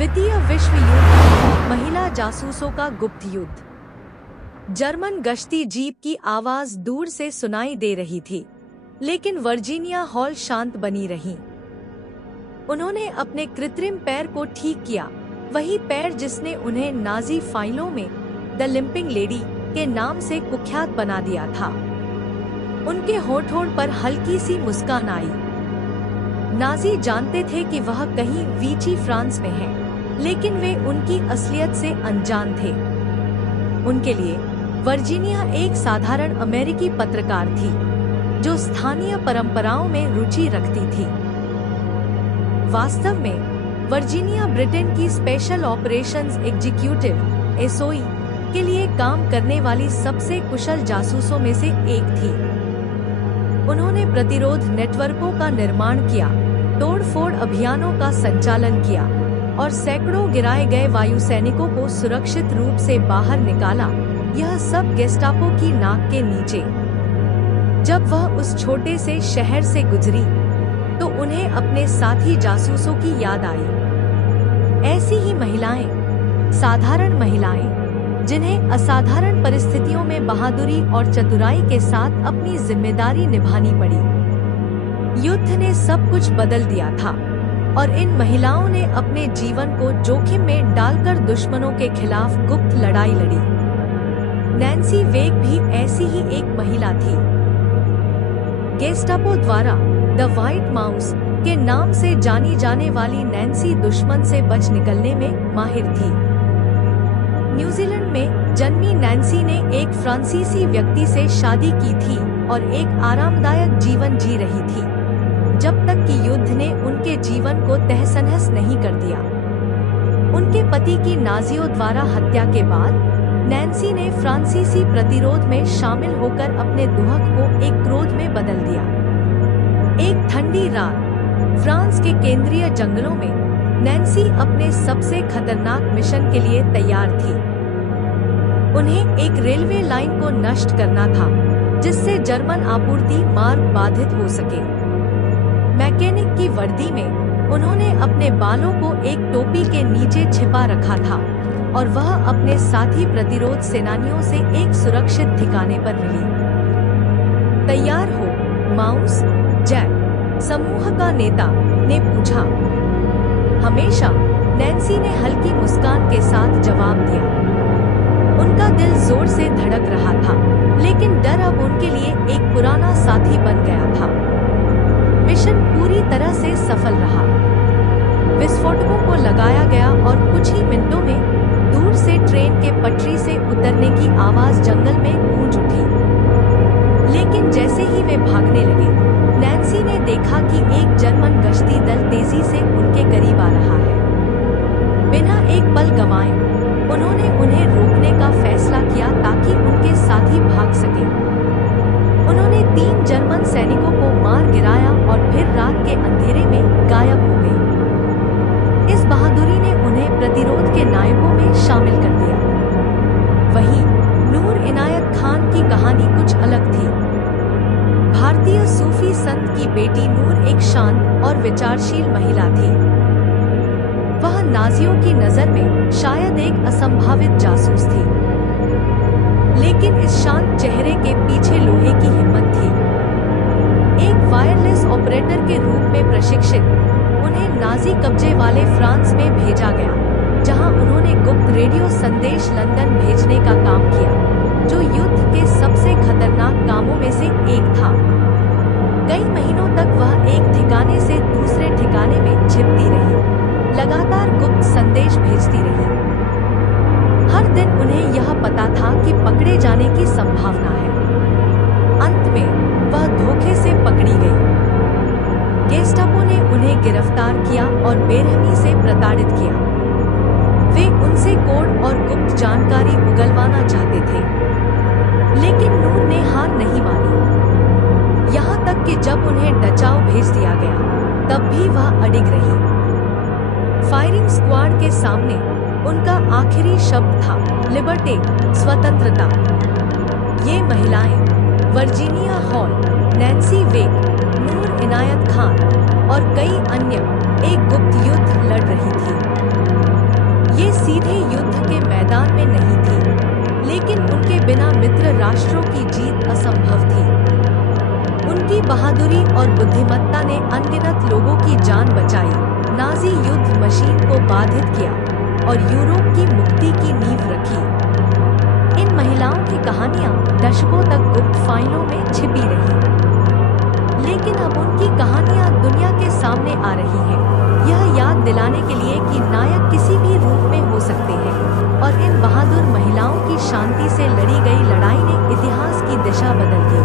द्वितीय विश्व युद्ध, महिला जासूसों का गुप्त युद्ध। जर्मन गश्ती जीप की आवाज दूर से सुनाई दे रही थी, लेकिन वर्जीनिया हॉल शांत बनी रही। उन्होंने अपने कृत्रिम पैर को ठीक किया, वही पैर जिसने उन्हें नाजी फाइलों में द लिंपिंग लेडी के नाम से कुख्यात बना दिया था। उनके होठों पर हल्की सी मुस्कान आई। नाजी जानते थे कि वह कहीं वीची फ्रांस में है, लेकिन वे उनकी असलियत से अनजान थे। उनके लिए वर्जीनिया एक साधारण अमेरिकी पत्रकार थी, जो स्थानीय परंपराओं में रुचि रखती थी। वास्तव में वर्जीनिया ब्रिटेन की स्पेशल ऑपरेशंस एग्जीक्यूटिव (एसओई) के लिए काम करने वाली सबसे कुशल जासूसों में से एक थी। उन्होंने प्रतिरोध नेटवर्कों का निर्माण किया, तोड़फोड़ अभियानों का संचालन किया और सैकड़ों गिराए गए वायुसैनिकों को सुरक्षित रूप से बाहर निकाला, यह सब गेस्टापो की नाक के नीचे। जब वह उस छोटे से शहर से गुजरी, तो उन्हें अपने साथी जासूसों की याद आई। ऐसी ही महिलाएं, साधारण महिलाएं, जिन्हें असाधारण परिस्थितियों में बहादुरी और चतुराई के साथ अपनी जिम्मेदारी निभानी पड़ी। युद्ध ने सब कुछ बदल दिया था, और इन महिलाओं ने अपने जीवन को जोखिम में डालकर दुश्मनों के खिलाफ गुप्त लड़ाई लड़ी। नैन्सी वेग भी ऐसी ही एक महिला थी। गेस्टापो द्वारा द व्हाइट माउस के नाम से जानी जाने वाली नैन्सी दुश्मन से बच निकलने में माहिर थी। न्यूजीलैंड में जन्मी नैन्सी ने एक फ्रांसीसी व्यक्ति से शादी की थी और एक आरामदायक जीवन जी रही थी, जब तक कि युद्ध ने उनके जीवन को तहस-नहस नहीं कर दिया। उनके पति की नाजियों द्वारा हत्या के बाद नैन्सी ने फ्रांसीसी प्रतिरोध में शामिल होकर अपने दुहक को एक क्रोध में बदल दिया। एक ठंडी रात फ्रांस के केंद्रीय जंगलों में नैन्सी अपने सबसे खतरनाक मिशन के लिए तैयार थी। उन्हें एक रेलवे लाइन को नष्ट करना था, जिससे जर्मन आपूर्ति मार्ग बाधित हो सके। मैकेनिक की वर्दी में उन्होंने अपने बालों को एक टोपी के नीचे छिपा रखा था, और वह अपने साथी प्रतिरोध सेनानियों से एक सुरक्षित ठिकाने पर मिली। तैयार हो, माउस? जैक, समूह का नेता, ने पूछा। हमेशा, नैन्सी ने हल्की मुस्कान के साथ जवाब दिया। उनका दिल जोर से धड़क रहा था, लेकिन डर अब उनके लिए एक पुराना साथी बन गया था। मिशन पूरी तरह से सफल रहा। विस्फोटकों को लगाया गया और कुछ ही मिनटों में दूर से ट्रेन के पटरी से उतरने की आवाज जंगल में गूंज उठी। लेकिन जैसे ही वे भागने लगे, नैन्सी ने देखा कि एक जर्मन गश्ती दल तेजी से उनके करीब आ रहा है। बिना एक पल गंवाए उन्होंने उन्हें रोकने का फैसला किया ताकि उनके साथी भाग सके। उन्होंने 3 जर्मन सैनिकों को मार गिराया और फिर रात के अंधेरे में गायब हो गए। इस बहादुरी ने उन्हें प्रतिरोध के नायकों में शामिल कर दिया। वहीं नूर इनायत खान की कहानी कुछ अलग थी। भारतीय सूफी संत की बेटी नूर एक शांत और विचारशील महिला थी। वह नाजियों की नजर में शायद एक असंभावित जासूस थी, लेकिन इस शांत चेहरे के पीछे लोहे की हिम्मत थी। एक वायरलेस ऑपरेटर के रूप में प्रशिक्षित, उन्हें नाजी कब्जे वाले फ्रांस में भेजा गया, जहां उन्होंने गुप्त रेडियो संदेश लंदन भेजने का काम किया, जो युद्ध के सबसे खतरनाक कामों में से एक था। कई महीनों तक वह एक ठिकाने से दूसरे ठिकाने में छिपती रही, लगातार गुप्त संदेश भेजती रही। हर दिन उन्हें यह पता था कि पकड़े जाने की संभावना है। अंत में वह धोखे से पकड़ी गई। गेस्टापो ने उन्हें गिरफ्तार किया और बेरहमी से प्रताड़ित किया। वे उनसे कोड और गुप्त जानकारी उगलवाना चाहते थे, लेकिन नूर ने हार नहीं मानी। यहाँ तक कि जब उन्हें डचाओ भेज दिया गया, तब भी वह अडिग रही। फायरिंग स्क्वाड के सामने उनका आखिरी शब्द था लिबर्टी, स्वतंत्रता। ये महिलाएं वर्जीनिया हॉल, नैन्सी वेग, नूर इनायत खान और कई अन्य एक गुप्त युद्ध लड़ रही थी। मैदान में नहीं थी, लेकिन उनके बिना मित्र राष्ट्रों की जीत असंभव थी। उनकी बहादुरी और बुद्धिमत्ता ने अनगिनत लोगों की जान बचाई, नाजी युद्ध मशीन को बाधित किया और यूरोप की मुक्ति की नींव रखी। इन महिलाओं की कहानियां दशकों तक गुप्त फाइलों में छिपी रही, लेकिन अब उनकी कहानियां दुनिया के सामने आ रही हैं। यह याद दिलाने के लिए कि नायक किसी भी रूप में हो सकते हैं और इन बहादुर महिलाओं की शांति से लड़ी गई लड़ाई ने इतिहास की दिशा बदल दी।